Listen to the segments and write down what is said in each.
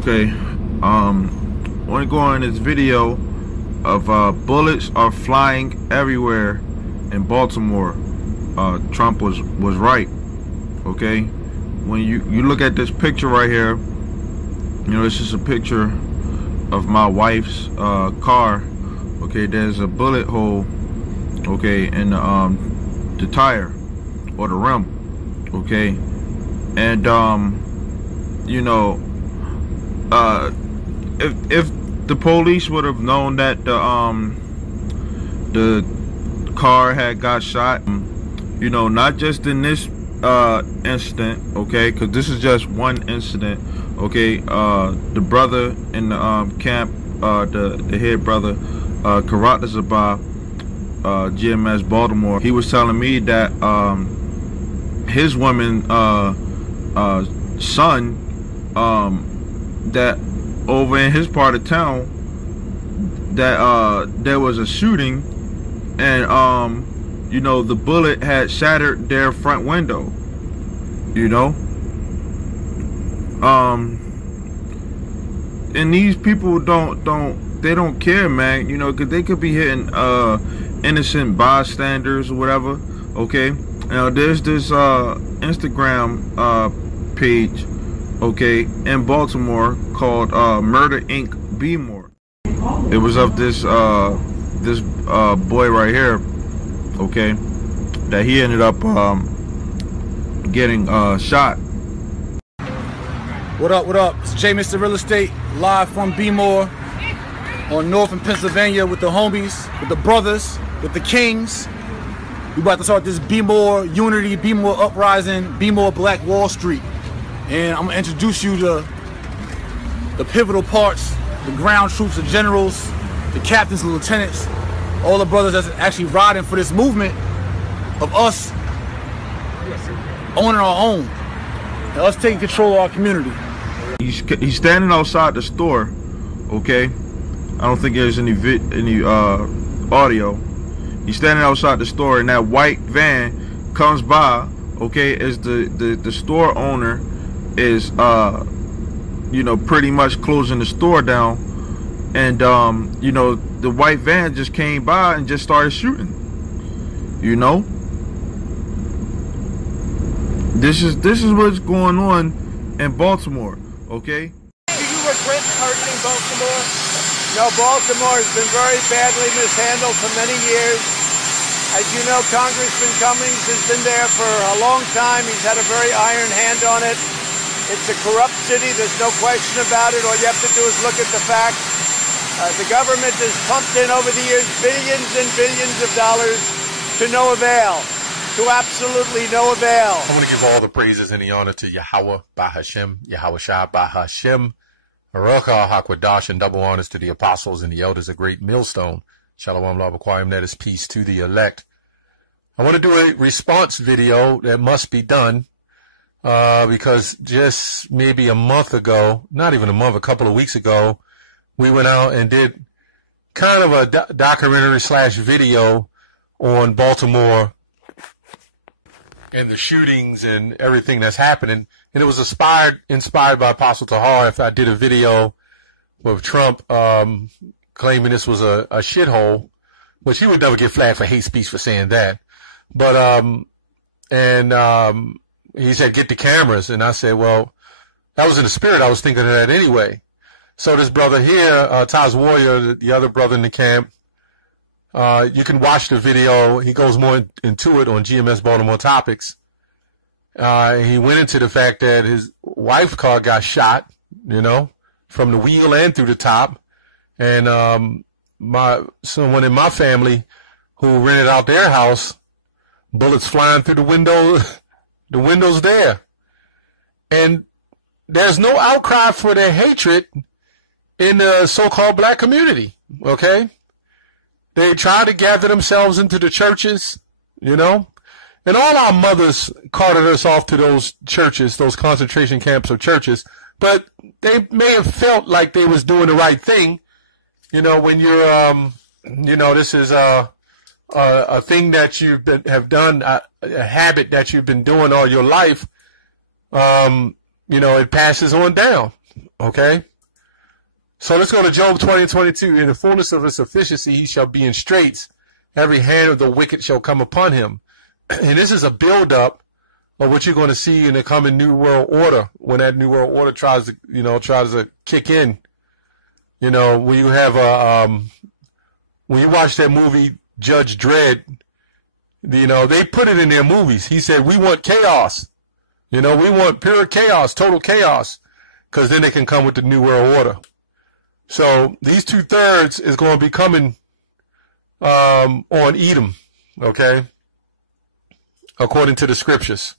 Okay, I want to go on this video of bullets are flying everywhere in Baltimore. Trump was right. Okay, when you look at this picture right here, you know, this is a picture of my wife's car. Okay, there's a bullet hole, okay, in the tire or the rim. Okay, and you know, if the police would have known that the car had got shot, you know, not just in this incident, okay, because this is just one incident, okay. The brother in the camp, the head brother, Karatazabah, GMS Baltimore, he was telling me that his woman son, that over in his part of town, that there was a shooting, and you know, the bullet had shattered their front window, you know. And these people don't care, man, you know, because they could be hitting innocent bystanders or whatever. Okay, now there's this Instagram page, okay, in Baltimore called Murder Inc. Bmore. It was of this boy right here, okay, that he ended up getting shot. What up, what up? It's J Mr. Real Estate, live from Bmore on North in Pennsylvania with the homies, with the brothers, with the kings. We about to start this Bmore unity, Bmore uprising, Bmore Black Wall Street. And I'm gonna introduce you to the pivotal parts, the ground troops, the generals, the captains, the lieutenants, all the brothers that's actually riding for this movement of us owning our own and us taking control of our community. He's standing outside the store, okay. I don't think there's any audio. He's standing outside the store, and that white van comes by, okay, as the store owner is you know, pretty much closing the store down, and you know, the white van just came by and just started shooting, you know. This is what's going on in Baltimore, okay. Do you regret targeting Baltimore? No, Baltimore has been very badly mishandled for many years. As you know, Congressman Cummings has been there for a long time. He's had a very iron hand on it. It's a corrupt city, there's no question about it. All you have to do is look at the facts. The government has pumped in over the years billions and billions of dollars to no avail, to absolutely no avail. I want to give all the praises and the honor to Yahweh Bahashem, Yahweh Shah Bahashem, Barakah Hakwadash, and double honors to the apostles and the elders of Great Millstone. Shalom Labaquayim, that is peace to the elect. I want to do a response video that must be done. Because just maybe a month ago, not even a month, a couple of weeks ago, we went out and did kind of a documentary / video on Baltimore and the shootings and everything that's happening. And it was inspired by Apostle Tahar. If I did a video with Trump, claiming this was a shithole, which he would never get flagged for hate speech for saying that. But, he said, get the cameras. And I said, well, that was in the spirit. I was thinking of that anyway. So this brother here, Taz Warrior, the other brother in the camp, you can watch the video. He goes more into it on GMS Baltimore Topics. He went into the fact that his wife's car got shot, you know, from the wheel and through the top. And someone in my family who rented out their house, bullets flying through the window. The window's there. And there's no outcry for their hatred in the so-called black community, okay? They try to gather themselves into the churches, you know? And all our mothers carted us off to those churches, those concentration camps of churches, but they may have felt like they was doing the right thing. You know, when you're, you know, this is a thing that you have done, a habit that you've been doing all your life, you know, it passes on down, okay? So let's go to Job 20:22. In the fullness of his sufficiency, he shall be in straits. Every hand of the wicked shall come upon him. And this is a buildup of what you're going to see in the coming New World Order, when that New World Order tries to kick in. You know, when you have when you watch that movie Judge Dredd, you know, they put it in their movies. He said, we want chaos. You know, we want pure chaos, total chaos, because then they can come with the New World Order. So these 2/3 is going to be coming on Edom, okay, according to the scriptures.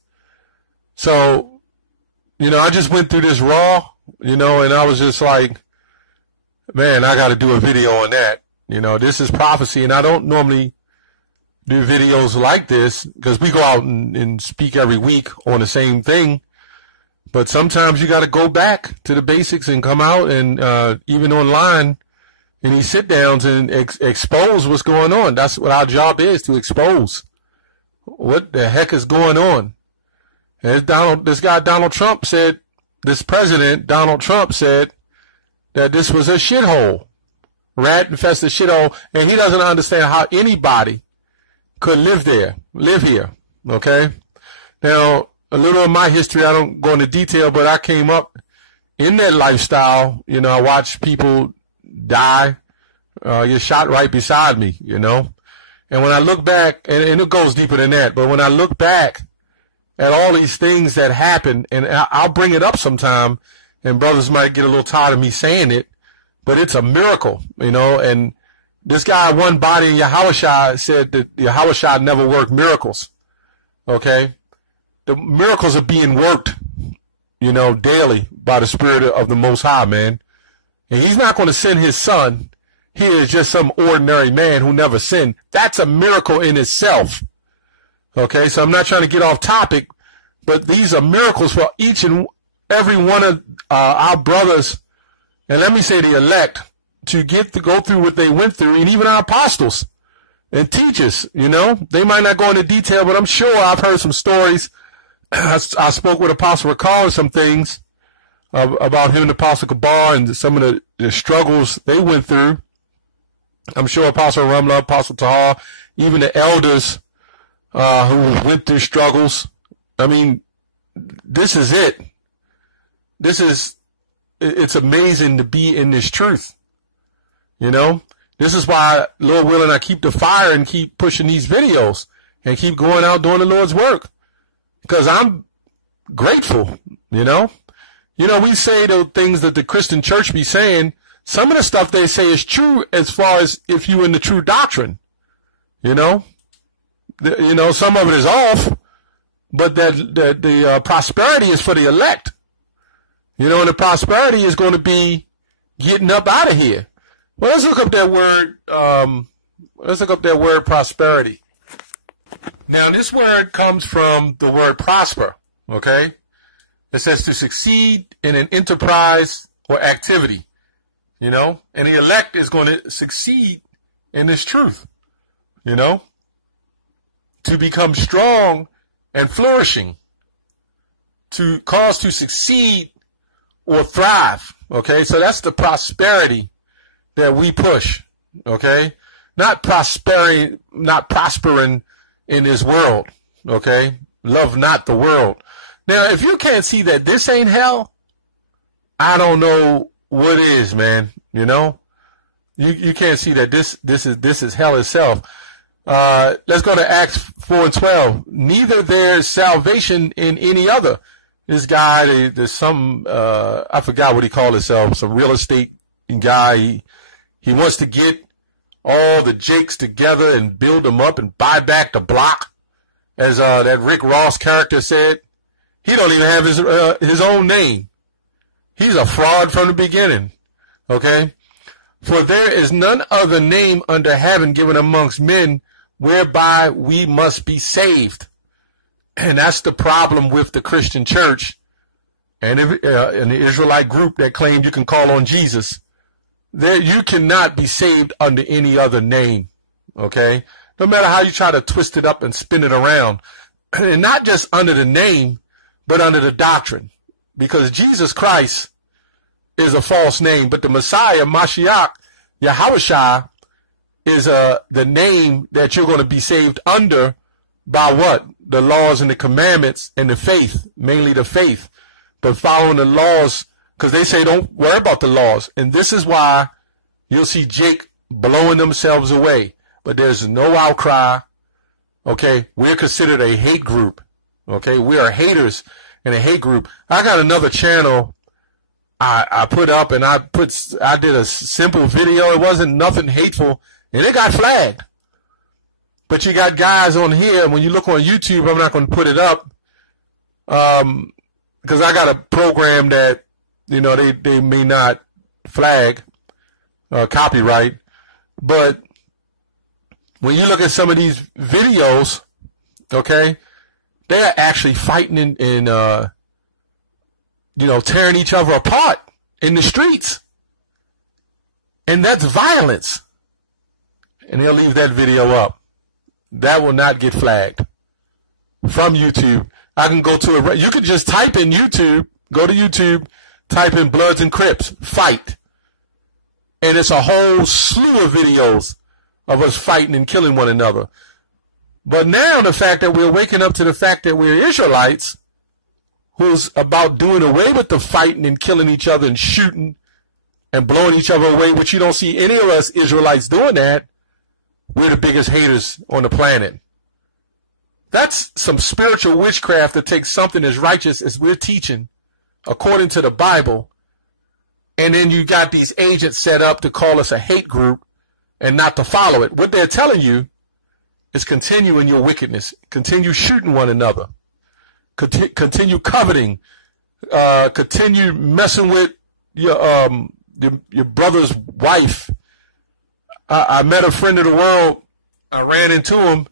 So, you know, I just went through this raw, you know, and I was just like, man, I got to do a video on that. You know, this is prophecy, and I don't normally do videos like this because we go out and speak every week on the same thing. But sometimes you got to go back to the basics and come out and even online in these sit downs and expose what's going on. That's what our job is, to expose what the heck is going on. And Donald Trump said, this president, Donald Trump, said that this was a shithole, rat-infested shithole, and he doesn't understand how anybody could live here, okay? Now, a little of my history, I don't go into detail, but I came up in that lifestyle. You know, I watched people die, get shot right beside me, you know? And when I look back, and it goes deeper than that, but when I look back at all these things that happened, and I'll bring it up sometime, and brothers might get a little tired of me saying it, but it's a miracle, you know? And this guy, One Body in Yahushua, said that Yahushua never worked miracles, okay? The miracles are being worked, you know, daily by the Spirit of the Most High, man. And he's not going to send his son. He is just some ordinary man who never sinned. That's a miracle in itself, okay? So I'm not trying to get off topic, but these are miracles for each and every one of our brothers, and let me say the elect, to go through what they went through, and even our apostles and teachers, you know. They might not go into detail, but I'm sure I've heard some stories. I spoke with Apostle Ricard some things about him and Apostle Kabar and some of the struggles they went through. I'm sure Apostle Ramla, Apostle Tahar, even the elders who went through struggles. I mean, this is it. It's amazing to be in this truth. You know, this is why, Lord willing, I keep the fire and keep pushing these videos and keep going out doing the Lord's work, because I'm grateful, you know. You know, we say the things that the Christian church be saying. Some of the stuff they say is true as far as if you in the true doctrine, you know. Some of it is off, but the prosperity is for the elect. You know, and the prosperity is going to be getting up out of here. Well, let's look up that word. Let's look up that word prosperity. Now, this word comes from the word prosper, okay? It says to succeed in an enterprise or activity, you know? And the elect is going to succeed in this truth, you know? To become strong and flourishing, to cause to succeed or thrive, okay? So that's the prosperity that we push, okay? Not prospering in this world, okay? Love not the world. Now, if you can't see that this ain't hell, I don't know what is, man. You know, you can't see that this is hell itself. Let's go to Acts 4:12. Neither there is salvation in any other. This guy, there's some I forgot what he called himself, some real estate guy. He wants to get all the Jakes together and build them up and buy back the block, as that Rick Ross character said. He don't even have his own name. He's a fraud from the beginning. Okay? For there is none other name under heaven given amongst men whereby we must be saved. And that's the problem with the Christian church and the Israelite group that claimed you can call on Jesus. There, you cannot be saved under any other name, okay? No matter how you try to twist it up and spin it around. And not just under the name, but under the doctrine. Because Jesus Christ is a false name, but the Messiah, Mashiach, Yahushua, is the name that you're going to be saved under by what? The laws and the commandments and the faith, mainly the faith, but following the laws, because they say don't worry about the laws. And this is why you'll see Jake blowing themselves away, but there's no outcry. Okay, we're considered a hate group. Okay, we are haters in a hate group. I got another channel I put up, and I did a simple video. It wasn't nothing hateful, and it got flagged. But you got guys on here, when you look on YouTube, I'm not going to put it up, because I got a program that, you know, they may not flag, copyright. But when you look at some of these videos, okay, they are actually fighting and you know, tearing each other apart in the streets. And that's violence. And they'll leave that video up. That will not get flagged from YouTube. I can go to it. You can just type in YouTube, go to YouTube, type in Bloods and Crips, fight. And it's a whole slew of videos of us fighting and killing one another. But now the fact that we're waking up to the fact that we're Israelites, who's about doing away with the fighting and killing each other and shooting and blowing each other away, which you don't see any of us Israelites doing that, we're the biggest haters on the planet. That's some spiritual witchcraft to take something as righteous as we're teaching, according to the Bible, and then you got these agents set up to call us a hate group and not to follow it. What they're telling you is continue in your wickedness. Continue shooting one another. Continue coveting. Continue messing with your brother's wife. I met a friend of the world. I ran into him,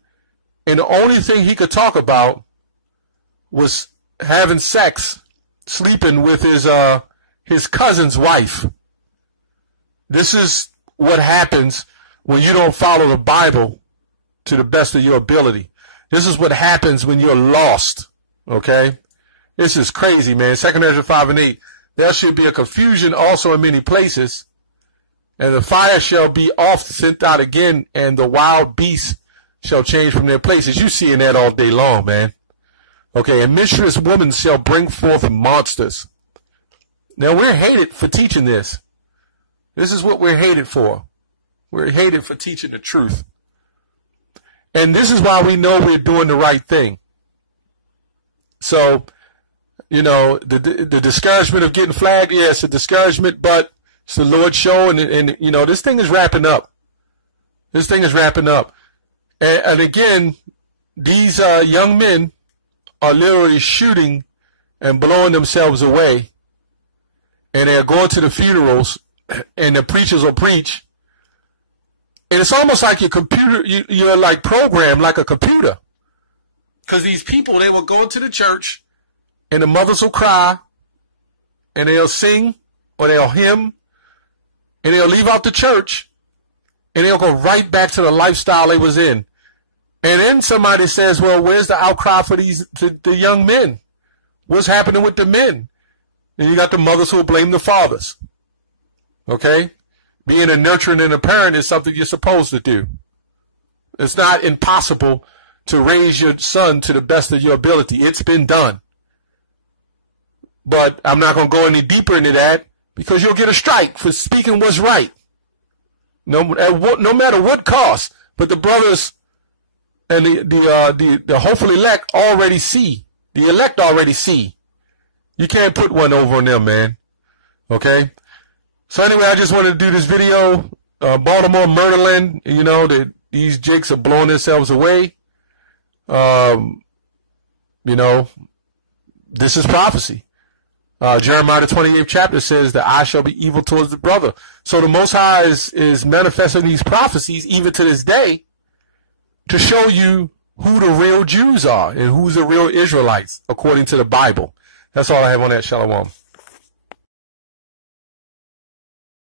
and the only thing he could talk about was having sex, sleeping with his cousin's wife. This is what happens when you don't follow the Bible to the best of your ability. This is what happens when you're lost. Okay? This is crazy, man. 2 Ezra 5:8. There should be a confusion also in many places, and the fire shall be oft sent out again, and the wild beasts shall change from their places. You seeing that all day long, man. Okay, and mischievous women shall bring forth monsters. Now, we're hated for teaching this. This is what we're hated for. We're hated for teaching the truth. And this is why we know we're doing the right thing. So, you know, the discouragement of getting flagged, yeah, it's a discouragement, but it's the Lord's show, and you know, this thing is wrapping up. This thing is wrapping up. And again, these young men are literally shooting and blowing themselves away. And they're going to the funerals, and the preachers will preach. And it's almost like your computer, you're like programmed like a computer. Because these people, they will go into the church, and the mothers will cry, and they'll sing, or they'll hymn, and they'll leave out the church, and they'll go right back to the lifestyle they was in. And then somebody says, well, where's the outcry for the young men? What's happening with the men? And you got the mothers who will blame the fathers. Okay? Being a nurturing and a parent is something you're supposed to do. It's not impossible to raise your son to the best of your ability. It's been done. But I'm not going to go any deeper into that, because you'll get a strike for speaking what's right. No matter what cost. But the brothers and the hopeful elect already see. The elect already see. You can't put one over on them, man. Okay? So anyway, I just wanted to do this video. Baltimore, Maryland, you know, these jakes are blowing themselves away. You know, this is prophecy. Jeremiah the 28th chapter says that I shall be evil towards the brother. So the Most High is manifesting these prophecies even to this day to show you who the real Jews are and who's the real Israelites according to the Bible. That's all I have on that. Shalom.